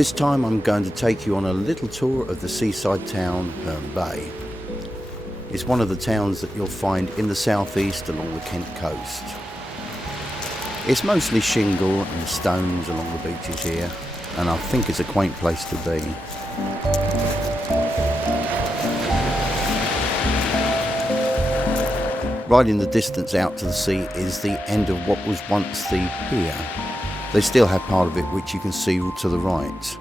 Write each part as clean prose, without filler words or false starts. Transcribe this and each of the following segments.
This time I'm going to take you on a little tour of the seaside town, Herne Bay. It's one of the towns that you'll find in the southeast along the Kent coast. It's mostly shingle and stones along the beaches here, and I think it's a quaint place to be. Right in the distance out to the sea is the end of what was once the pier. They still have part of it which you can see to the right.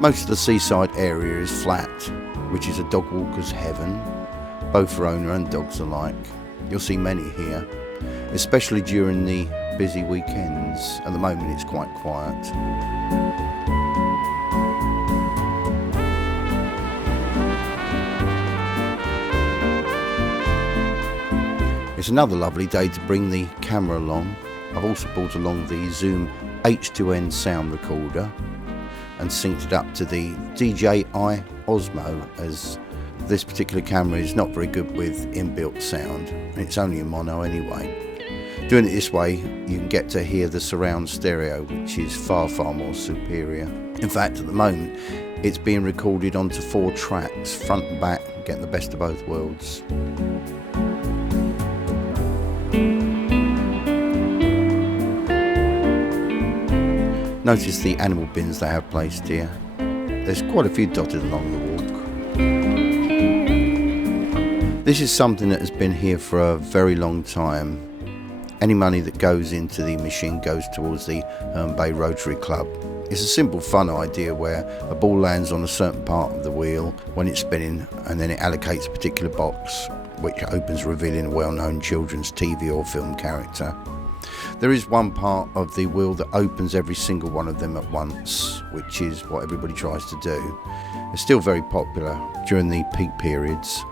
Most of the seaside area is flat, which is a dog walker's heaven, both for owner and dogs alike. You'll see many here, especially during the busy weekends. At the moment it's quite quiet. It's another lovely day to bring the camera along. I've also brought along the Zoom H2n Sound recorder and synced it up to the Dji Osmo, as this particular camera is not very good with inbuilt sound, and it's only in mono anyway. Doing it this way you can get to hear the surround stereo, which is far more superior. In fact, at the moment it's being recorded onto 4 tracks, front and back, getting the best of both worlds. Notice the animal bins they have placed here. There's quite a few dotted along the walk. This is something that has been here for a very long time. Any money that goes into the machine goes towards the Herne Bay Rotary Club. It's a simple fun idea where a ball lands on a certain part of the wheel when it's spinning, and then it allocates a particular box which opens, revealing a well-known children's TV or film character. There is one part of the wheel that opens every single one of them at once, which is what everybody tries to do. It's still very popular during the peak periods.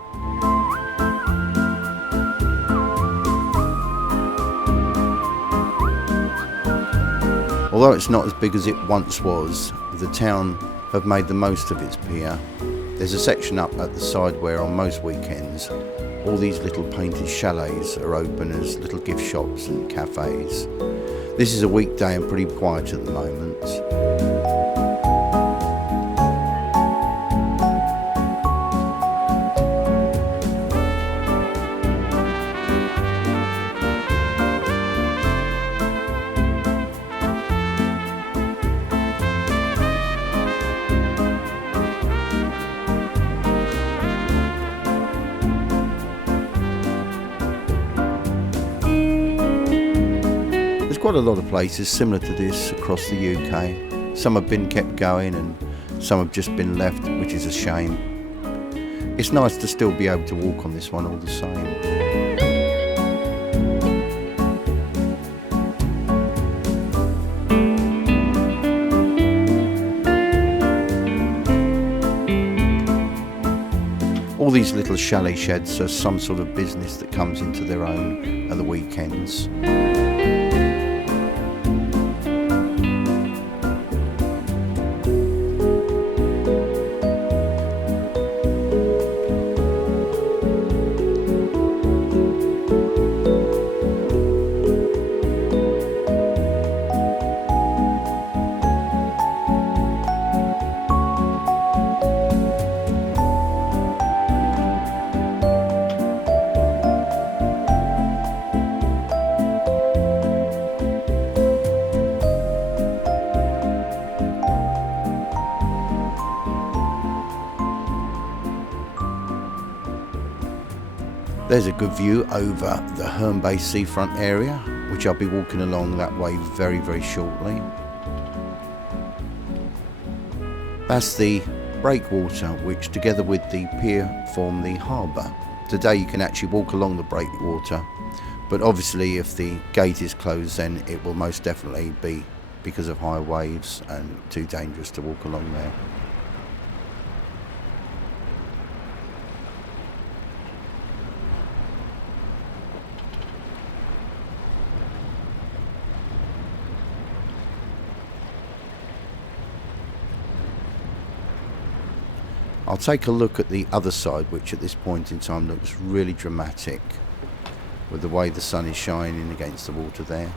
Although it's not as big as it once was, the town have made the most of its pier. There's a section up at the side where on most weekends all these little painted chalets are open as little gift shops and cafes. This is a weekday and pretty quiet at the moment. Quite a lot of places similar to this across the UK. Some have been kept going and some have just been left, which is a shame. It's nice to still be able to walk on this one all the same. All these little chalet sheds are some sort of business that comes into their own at the weekends. There's a good view over the Herne Bay seafront area, which I'll be walking along that way very shortly. That's the breakwater, which together with the pier form the harbour. Today you can actually walk along the breakwater, but obviously if the gate is closed then it will most definitely be because of high waves and too dangerous to walk along there. I'll take a look at the other side, which at this point in time looks really dramatic with the way the sun is shining against the water there.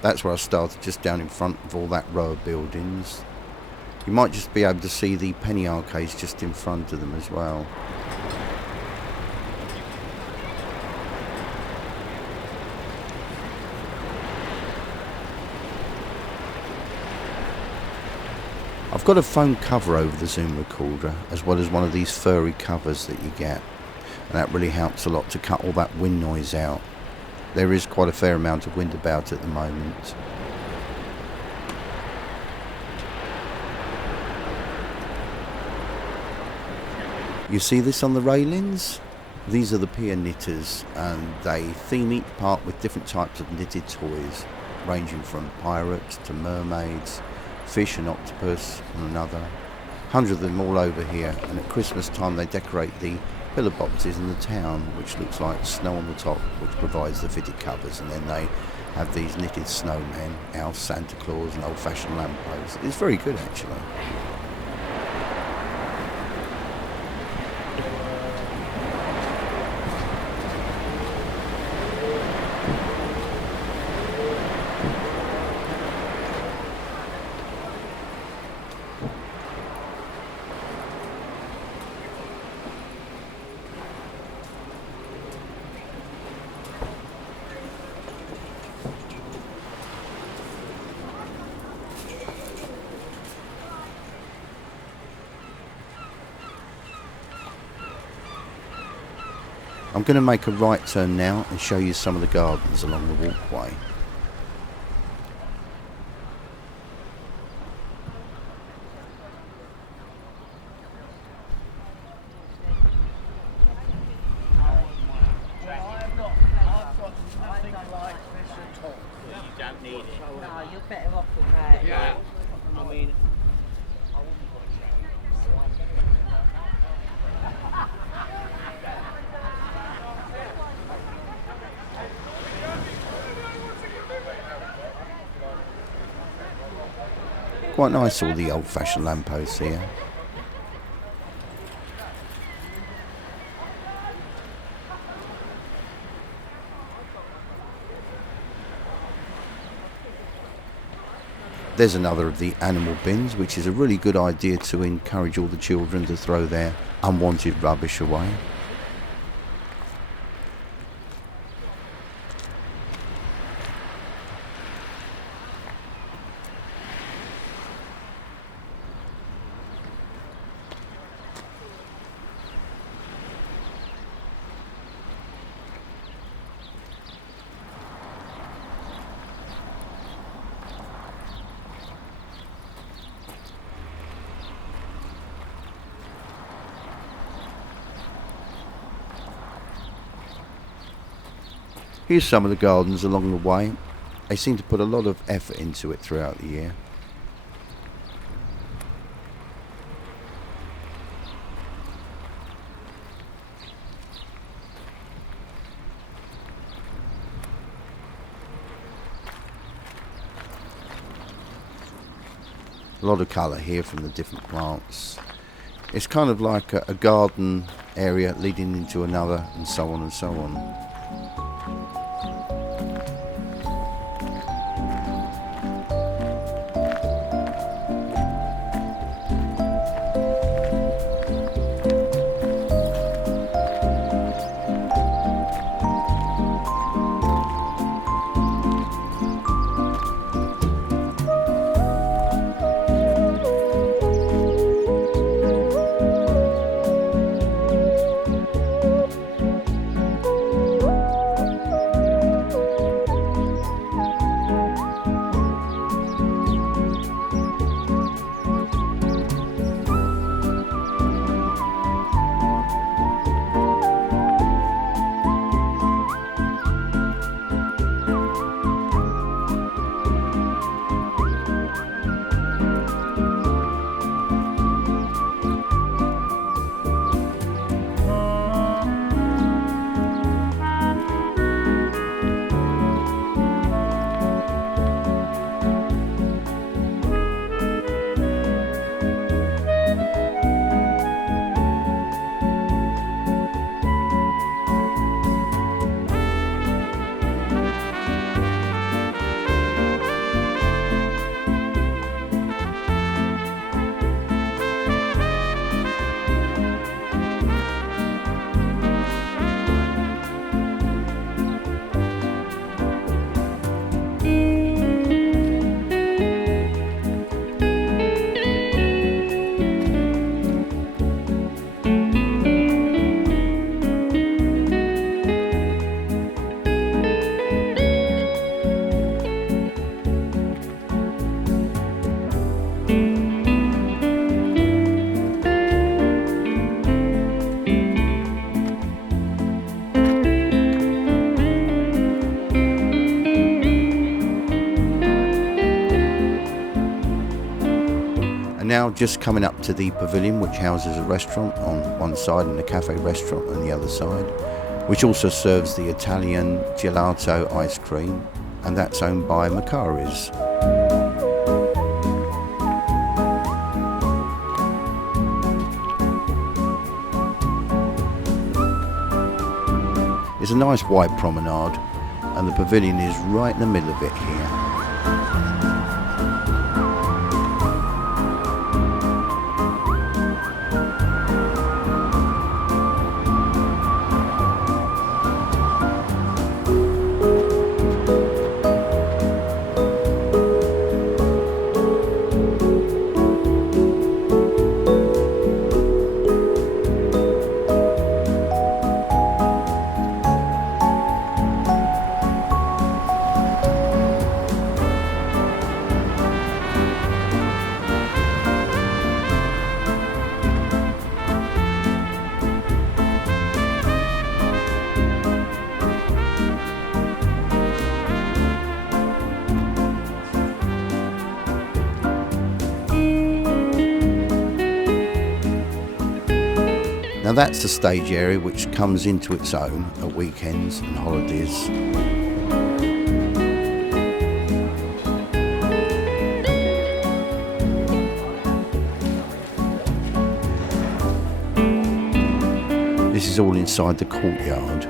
That's where I started, just down in front of all that row of buildings. You might just be able to see the penny arcades just in front of them as well. I've got a foam cover over the Zoom recorder, as well as one of these furry covers that you get, and that really helps a lot to cut all that wind noise out. There is quite a fair amount of wind about at the moment. You see this on the railings? These are the pier knitters, and they theme each part with different types of knitted toys, ranging from pirates to mermaids, fish and octopus and another. Hundreds of them all over here, and at Christmas time they decorate the pillar boxes in the town, which looks like snow on the top, which provides the fitted covers, and then they have these knitted snowmen, elves, Santa Claus and old-fashioned lampposts. It's very good actually. I'm going to make a right turn now and show you some of the gardens along the walkway. Quite nice, all the old-fashioned lampposts here. There's another of the animal bins, which is a really good idea to encourage all the children to throw their unwanted rubbish away. Here's some of the gardens along the way. They seem to put a lot of effort into it throughout the year. A lot of colour here from the different plants. It's kind of like a garden area leading into another, and so on and so on. now just coming up to the pavilion, which houses a restaurant on one side and a cafe restaurant on the other side, which also serves the Italian gelato ice cream, and that's owned by Macari's. It's a nice wide promenade, and the pavilion is right in the middle of it here. Now that's the stage area, which comes into its own at weekends and holidays. This is all inside the courtyard.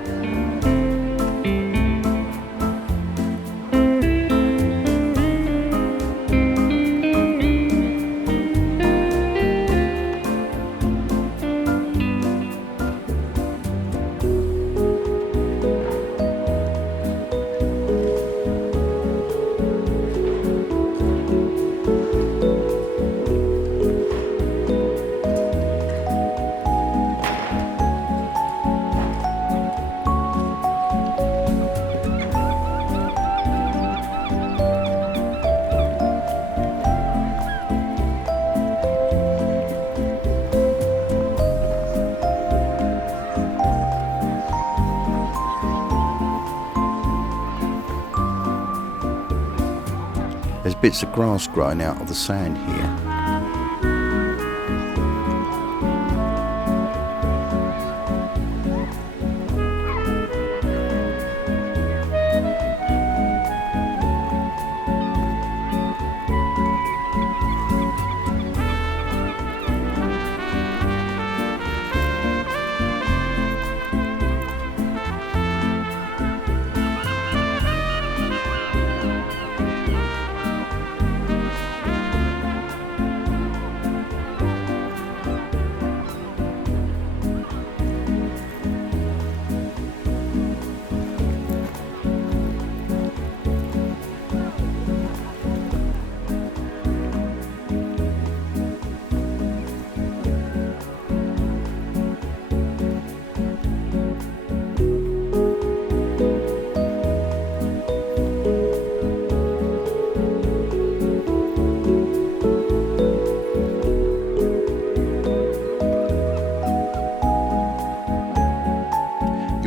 There's bits of grass growing out of the sand here.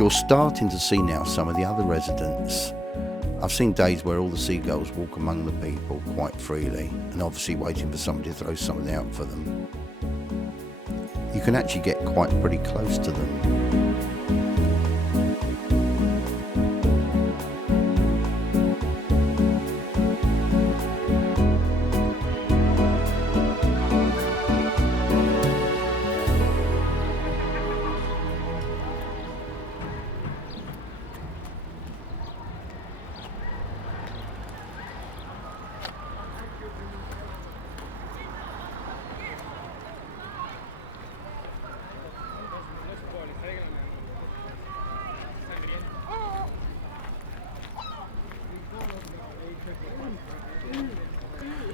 You're starting to see now some of the other residents. I've seen days where all the seagulls walk among the people quite freely, and obviously waiting for somebody to throw something out for them. You can actually get quite pretty close to them.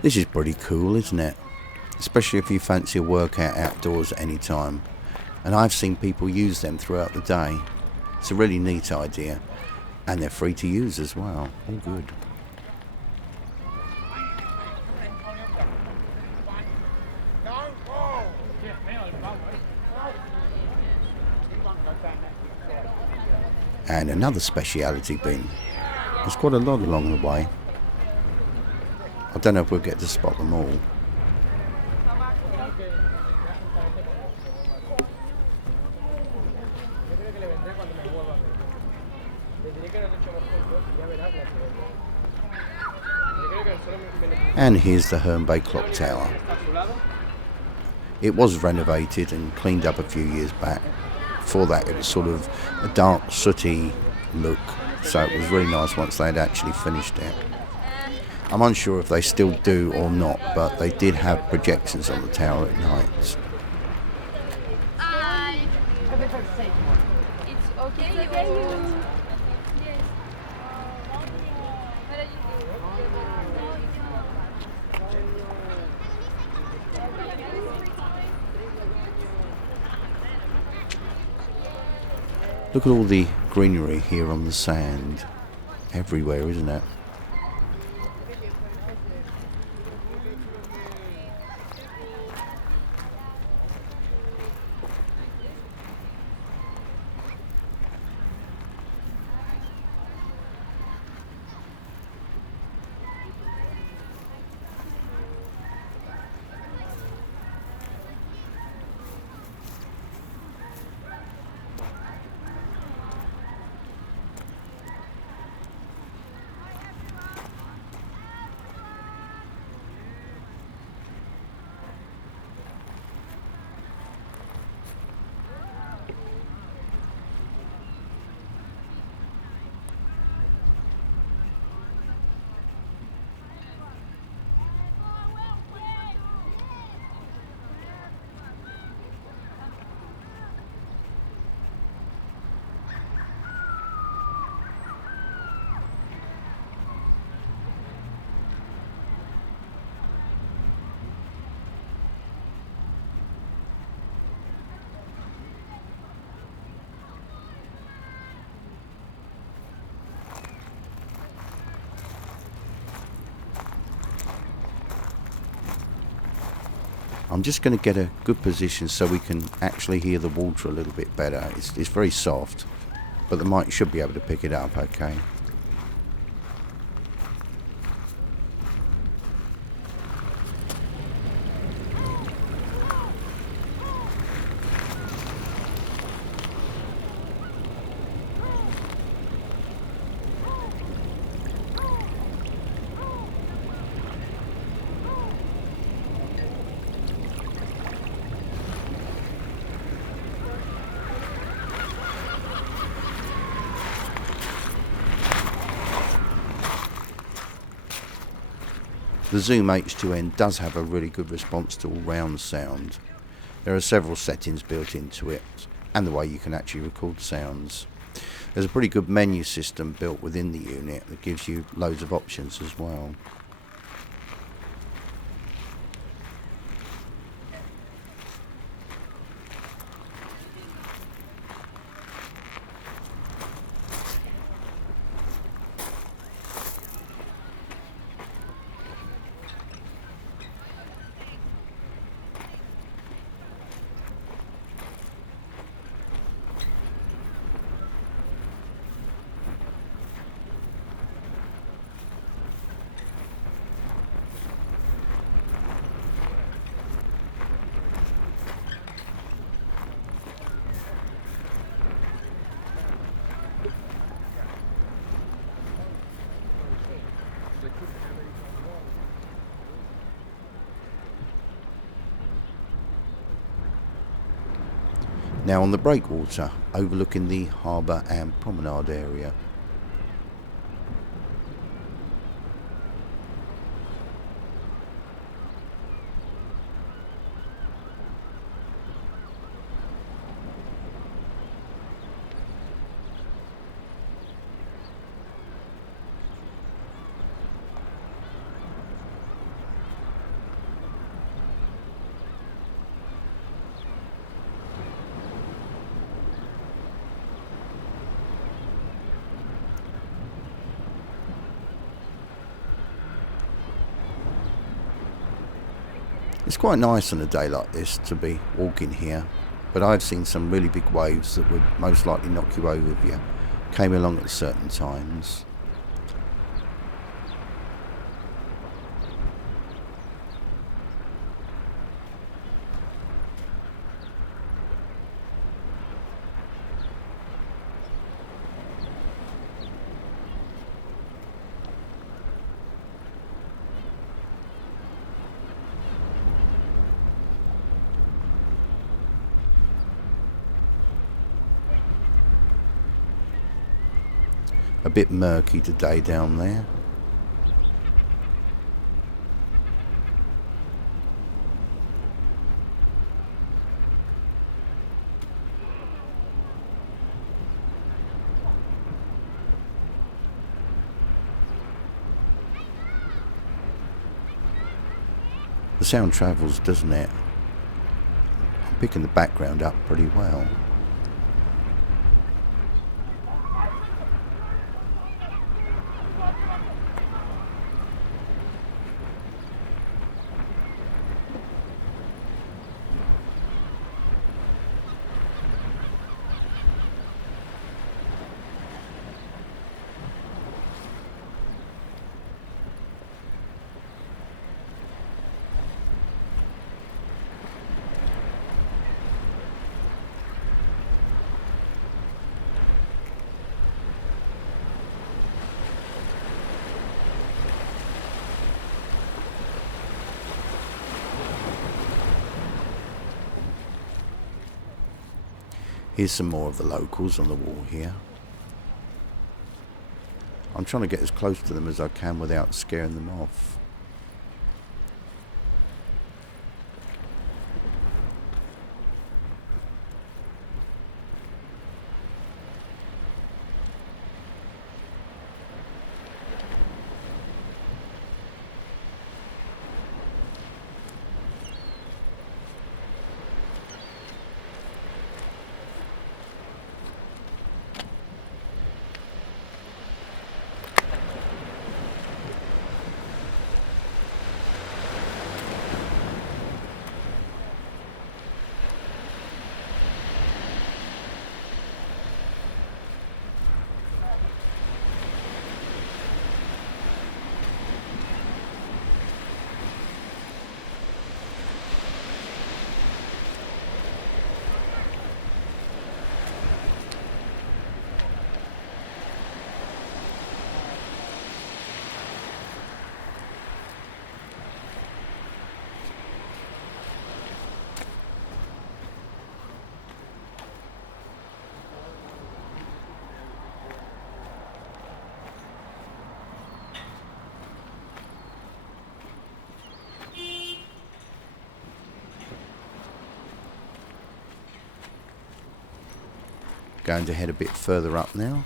This is pretty cool, isn't it? Especially if you fancy a workout outdoors at any time. And I've seen people use them throughout the day. It's a really neat idea. And they're free to use as well. All good. And another speciality bin. There's quite a lot along the way. I don't know if we'll get to spot them all. And here's the Herne Bay Clock Tower. It was renovated and cleaned up a few years back. Before that it was sort of a dark, sooty look, so it was really nice once they'd actually finished it. I'm unsure if they still do or not, but they did have projections on the tower at night. Look at all the greenery here on the sand. Everywhere, isn't it? I'm just going to get a good position so we can actually hear the water a little bit better. It's very soft, but the mic should be able to pick it up okay. The Zoom H2n does have a really good response to all-round sound. There are several settings built into it, and the way you can actually record sounds. There's a pretty good menu system built within the unit that gives you loads of options as well. Now on the breakwater, overlooking the harbour and promenade area. It's quite nice on a day like this to be walking here, but I've seen some really big waves that would most likely knock you over if you came along at certain times. a bit murky today down there. The sound travels, doesn't it? I'm picking the background up pretty well. Here's some more of the locals on the wall here. I'm trying to get as close to them as I can without scaring them off. Going to head a bit further up now.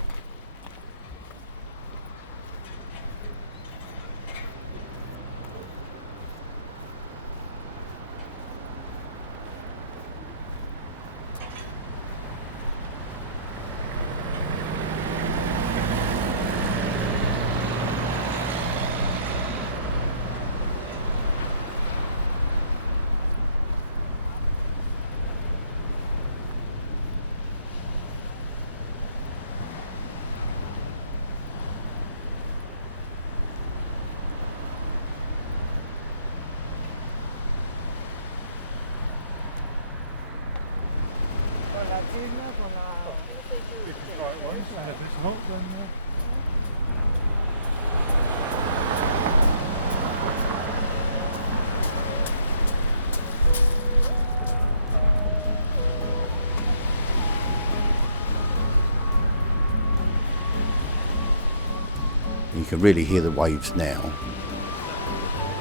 You can really hear the waves now.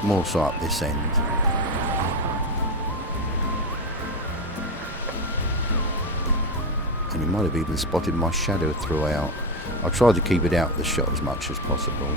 More so up this end. And you might have even spotted my shadow throughout. I tried to keep it out of the shot as much as possible.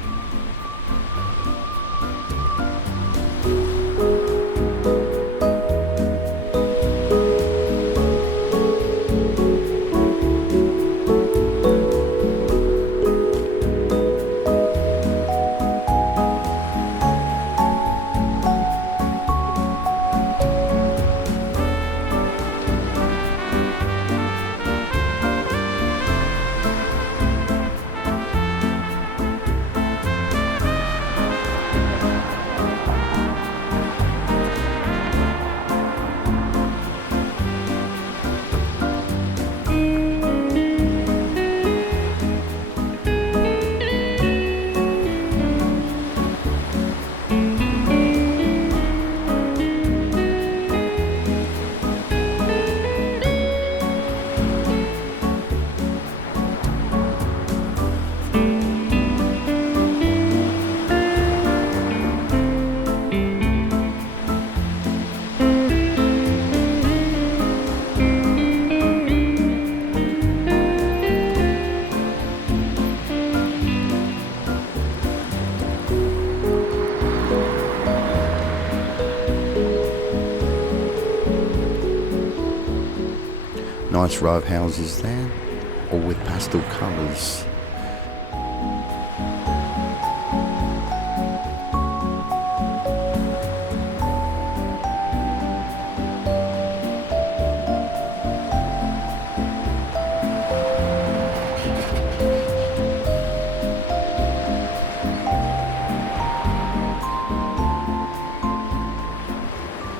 nice row of houses there, all with pastel colours.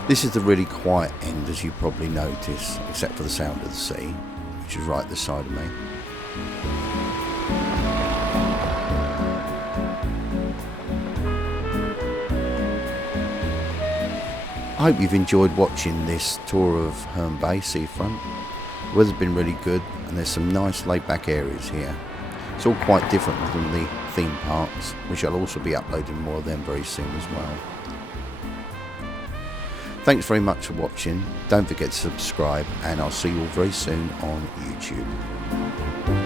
This is the really quiet end, as you probably notice, except for the sound of the sea, which is right at the side of me. I hope you've enjoyed watching this tour of Herne Bay seafront. The weather's been really good and there's some nice laid-back areas here. It's all quite different from the theme parks, which I'll also be uploading more of them very soon as well. Thanks very much for watching. Don't forget to subscribe, and I'll see you all very soon on YouTube.